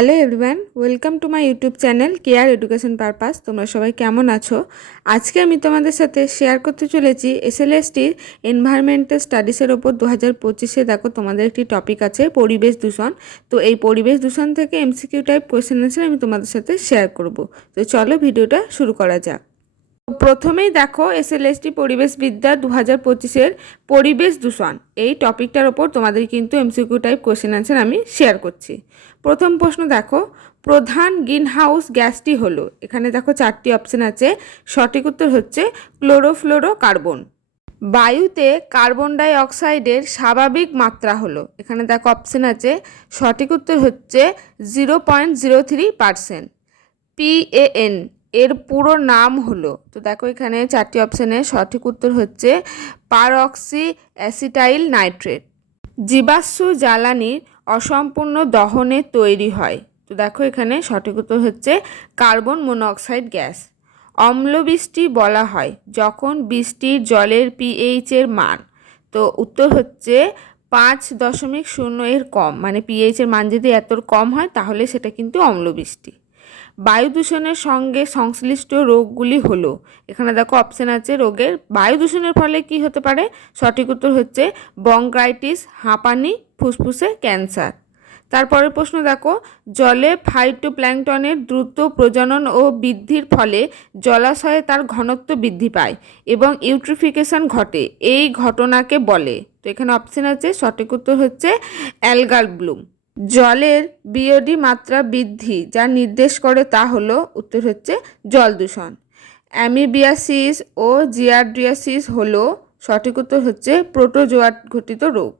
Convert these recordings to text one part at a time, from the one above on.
Hello everyone, welcome to my YouTube channel care education purpose. তোমরা সবাই কেমন আছো? আজকে আমি তোমাদের সাথে শেয়ার করতে চলেছি এসএলএসটির এনভায়রনমেন্টাল স্টাডিসের ওপর দু হাজার পঁচিশে। দেখো, তোমাদের একটি টপিক আছে পরিবেশ দূষণ। তো এই পরিবেশ দূষণ থেকে এমসিকিউ টাইপ কোয়েশ্চেন আনসার আমি তোমাদের সাথে শেয়ার করব। তো চলো ভিডিওটা শুরু করা যাক। প্রথমেই দেখো এসএলএসটি পরিবেশবিদ্যা দু হাজার পঁচিশের পরিবেশ দূষণ। এই টপিকটার ওপর তোমাদের কিন্তু এমসিকিউ টাইপ কোশ্চেন আনসার আমি শেয়ার করছি। প্রথম প্রশ্ন দেখো, প্রধান গ্রিন হাউস গ্যাসটি হলো। এখানে দেখো চারটি অপশন আছে। সঠিক উত্তর হচ্ছে ক্লোরোফ্লোরো কার্বন বায়ুতে কার্বন ডাই অক্সাইডের স্বাভাবিক মাত্রা হলো। এখানে দেখো অপশন আছে। সঠিক উত্তর হচ্ছে zero point zero three percent PAN এর পুরো নাম হলো, তো দেখো এখানে চারটি অপশানে সঠিক উত্তর হচ্ছে পারঅক্সি অ্যাসিটাইল নাইট্রেট জীবাশ্ম জ্বালানির অসম্পূর্ণ দহনে তৈরি হয়, তো দেখো এখানে সঠিক উত্তর হচ্ছে কার্বন মনোক্সাইড গ্যাস। অম্লবৃষ্টি বলা হয় যখন বৃষ্টির জলের পিএইচের মান, তো উত্তর হচ্ছে পাঁচ দশমিক শূন্য এর কম মানে পিএইচের মান যদি এত কম হয় তাহলে সেটা কিন্তু অম্লবৃষ্টি। বায়ু দূষণের সঙ্গে সংশ্লিষ্ট রোগগুলি হলো। এখানে দেখো অপশান আছে রোগের বায়ু দূষণের ফলে কি হতে পারে? সঠিক উত্তর হচ্ছে বঙ্গাইটিস, হাঁপানি, ফুসফুসে ক্যান্সার। তারপরের প্রশ্ন দেখো, জলে ফাইটোপ্ল্যাঙ্কটনের দ্রুত প্রজনন ও বৃদ্ধির ফলে জলাশয়ে তার ঘনত্ব বৃদ্ধি পায় এবং ইউট্রিফিকেশন ঘটে। এই ঘটনাকে বলে। তো এখানে অপশান আছে, সঠিক উত্তর হচ্ছে অ্যালগাল ব্লুম জলের বিওডি মাত্রা বৃদ্ধি, যা নির্দেশ করে তা হলো, উত্তর হচ্ছে জল দূষণ। অ্যামিবিয়াসিস ও জিয়াড্রিয়াসিস হলো, সঠিক উত্তর হচ্ছে প্রোটোজোয়াট ঘটিত রোগ।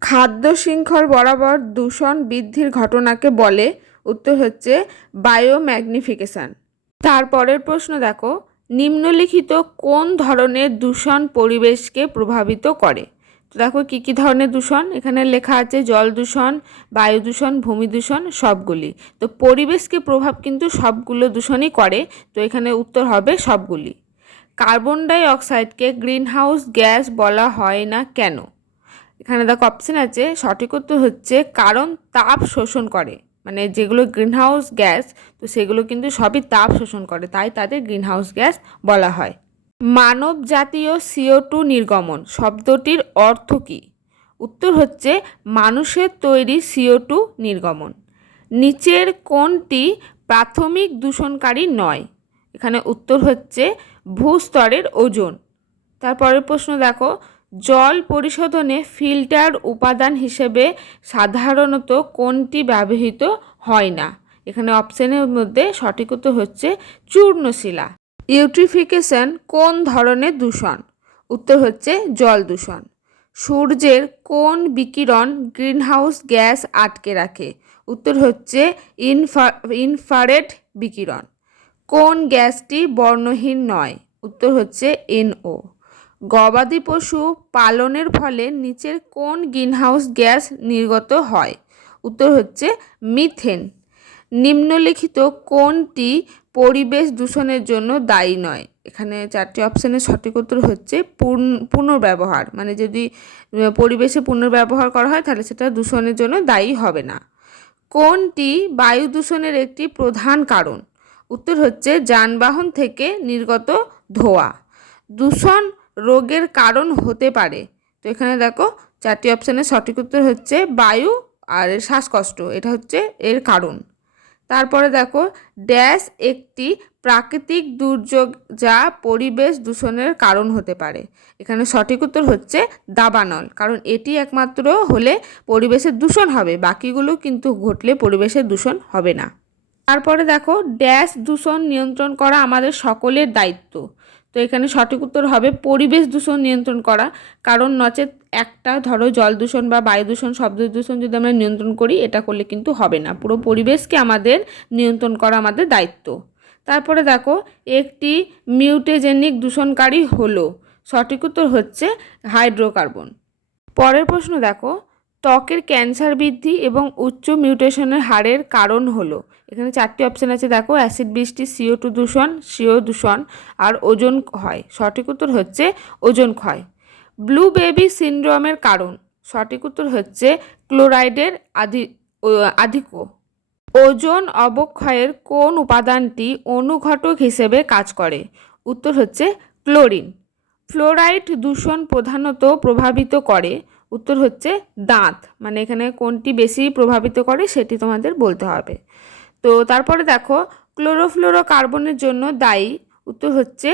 খাদ্য শৃঙ্খল বরাবর দূষণ বৃদ্ধির ঘটনাকে বলে, উত্তর হচ্ছে বায়োম্যাগনিফিকেশান। তারপরের প্রশ্ন দেখো, নিম্নলিখিত কোন ধরনের দূষণ পরিবেশকে প্রভাবিত করে? তো দেখো কী কী ধরনের দূষণ? এখানে লেখা আছে জল দূষণ, বায়ু দূষণ, ভূমি দূষণ সবগুলি। তো পরিবেশকে প্রভাব কিন্তু সবগুলো দূষণই করে। তো এখানে উত্তর হবে সবগুলি। কার্বন ডাই অক্সাইডকে গ্রিন হাউস গ্যাস বলা হয় না কেন? এখানে দেখো অপশান আছে, সঠিক উত্তর হচ্ছে কারণ তাপ শোষণ করে। মানে যেগুলো গ্রিনহাউস গ্যাস, তো সেগুলো কিন্তু সবই তাপ শোষণ করে। তাই তাদের গ্রিনহাউস গ্যাস বলা হয়। মানব জাতীয় সিও টু নির্গমন শব্দটির অর্থ কী? উত্তর হচ্ছে মানুষের তৈরি সিও টু নির্গমন। নিচের কোনটি প্রাথমিক দূষণকারী নয়। এখানে উত্তর হচ্ছে ভূস্তরের ওজন। তারপরের প্রশ্ন দেখো, জল পরিশোধনে ফিল্টার উপাদান হিসেবে সাধারণত কোনটি ব্যবহৃত হয় না? এখানে অপশানের মধ্যে সঠিক উত্তর হচ্ছে চূর্ণশিলা। ইউট্রিফিকেশন কোন ধরনের দূষণ? উত্তর হচ্ছে জল দূষণ। সূর্যের কোন বিকিরণ গ্রিনহাউস গ্যাস আটকে রাখে? উত্তর হচ্ছে ইনফা ইনফারেট বিকিরণ। কোন গ্যাসটি বর্ণহীন নয়? উত্তর হচ্ছে এনও। গবাদি পশু পালনের ফলে নিচের কোন গ্রিনহাউস গ্যাস নির্গত হয়? উত্তর হচ্ছে মিথেন। নিম্নলিখিত কোনটি পরিবেশ দূষণের জন্য দায়ী নয়। এখানে চারটি অপশানের সঠিক উত্তর হচ্ছে পুনর্ব্যবহার। মানে যদি পরিবেশে পুনর্ব্যবহার করা হয়, তাহলে সেটা দূষণের জন্য দায়ী হবে না। কোনটি বায়ু দূষণের একটি প্রধান কারণ? উত্তর হচ্ছে যানবাহন থেকে নির্গত ধোঁয়া। দূষণ রোগের কারণ হতে পারে। তো এখানে দেখো, চারটি অপশানের সঠিক উত্তর হচ্ছে বায়ু আর শ্বাসকষ্ট। এটা হচ্ছে এর কারণ। তারপরে দেখো, ড্যাশ একটি প্রাকৃতিক দুর্যোগ যা পরিবেশ দূষণের কারণ হতে পারে। এখানে সঠিক উত্তর হচ্ছে দাবানল, কারণ এটি একমাত্র হলে পরিবেশের দূষণ হবে, বাকিগুলো কিন্তু ঘটলে পরিবেশের দূষণ হবে না। তারপরে দেখো, ড্যাশ দূষণ নিয়ন্ত্রণ করা আমাদের সকলের দায়িত্ব। তো এখানে সঠিক উত্তর হবে পরিবেশ দূষণ নিয়ন্ত্রণ করা। কারণ নচেত একটা, ধরো জল দূষণ বা বায়ু দূষণ, শব্দ দূষণ যদি আমরা নিয়ন্ত্রণ করি, এটা করলে কিন্তু হবে না। পুরো পরিবেশকে আমাদের নিয়ন্ত্রণ করা আমাদের দায়িত্ব। তারপরে দেখো, একটি মিউটেজেনিক দূষণকারী হলো। সঠিক উত্তর হচ্ছে হাইড্রোকার্বন। পরের প্রশ্ন দেখো ত্বকের ক্যান্সার বৃদ্ধি এবং উচ্চ মিউটেশনের হারের কারণ হলো। এখানে চারটি অপশান আছে, দেখো অ্যাসিড বৃষ্টি সিও টু দূষণ সিও দূষণ, আর ওজন হয় সঠিক উত্তর হচ্ছে ওজন ক্ষয়। ব্লু বেবি সিন্ড্রোমের কারণ। সঠিক উত্তর হচ্ছে ক্লোরাইডের আধি আধিক্য। ওজন অবক্ষয়ের কোন উপাদানটি অনুঘটক হিসেবে কাজ করে? উত্তর হচ্ছে ক্লোরিন। ফ্লোরাইড দূষণ প্রধানত প্রভাবিত করে উত্তর হচ্ছে দাঁত। মানে এখানে কোনটি বেশি প্রভাবিত করে সেটি তোমাদের বলতে হবে। তো তারপরে দেখো ক্লোরোফ্লোরো কার্বনের জন্য দায়ী। উত্তর হচ্ছে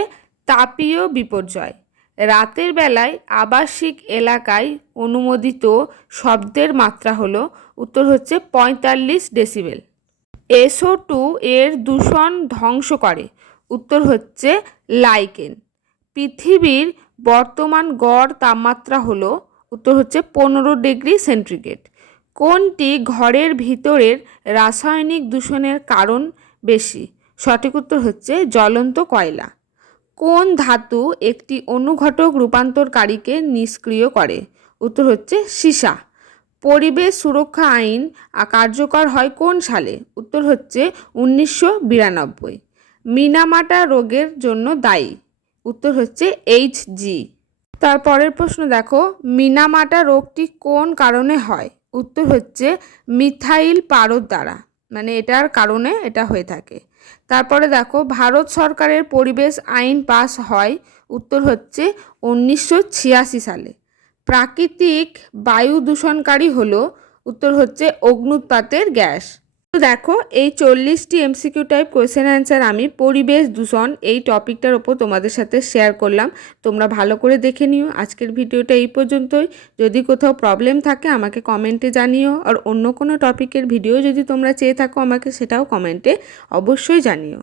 তাপীয় বিপর্যয়। রাতের বেলায় আবাসিক এলাকায় অনুমোদিত শব্দের মাত্রা হলো, উত্তর হচ্ছে পঁয়তাল্লিশ ডেসিবেল। এসও টু এর দূষণ ধ্বংস করে, উত্তর হচ্ছে লাইকেন। পৃথিবীর বর্তমান গড় তাপমাত্রা হলো উত্তর হচ্ছে পনেরো ডিগ্রি সেন্টিগ্রেড। কোনটি ঘরের ভিতরের রাসায়নিক দূষণের কারণ বেশি? সঠিক উত্তর হচ্ছে জ্বলন্ত কয়লা। কোন ধাতু একটি অনুঘটক রূপান্তরকারীকে নিষ্ক্রিয় করে? উত্তর হচ্ছে সীসা। পরিবেশ সুরক্ষা আইন কার্যকর হয় কোন সালে? উত্তর হচ্ছে উনিশশো বিরানব্বই। মিনামাটা রোগের জন্য দায়ী। উত্তর হচ্ছে এইচ জি। তারপরের প্রশ্ন দেখো, মিনামাটা রোগটি কোন কারণে হয়? উত্তর হচ্ছে, মিথাইল পারদ দ্বারা। মানে এটার কারণে এটা হয়ে থাকে। তারপরে দেখো, ভারত সরকারের পরিবেশ আইন পাস হয়, উত্তর হচ্ছে, উনিশশো ছিয়াশি সালে। প্রাকৃতিক বায়ু দূষণকারী হলো, উত্তর হচ্ছে, অগ্নুৎপাতের গ্যাস। তো দেখো, এই চল্লিশটি এমসিকিউ টাইপ কোয়েশ্চেন অ্যান্সার আমি পরিবেশ দূষণ এই টপিকটার ওপর তোমাদের সাথে শেয়ার করলাম। তোমরা ভালো করে দেখে নিও। আজকের ভিডিওটা এই পর্যন্তই। যদি কোথাও প্রবলেম থাকে, আমাকে কমেন্টে জানিও। আর অন্য কোনো টপিকের ভিডিও যদি তোমরা চেয়ে থাকো আমাকে, সেটাও কমেন্টে অবশ্যই জানিও।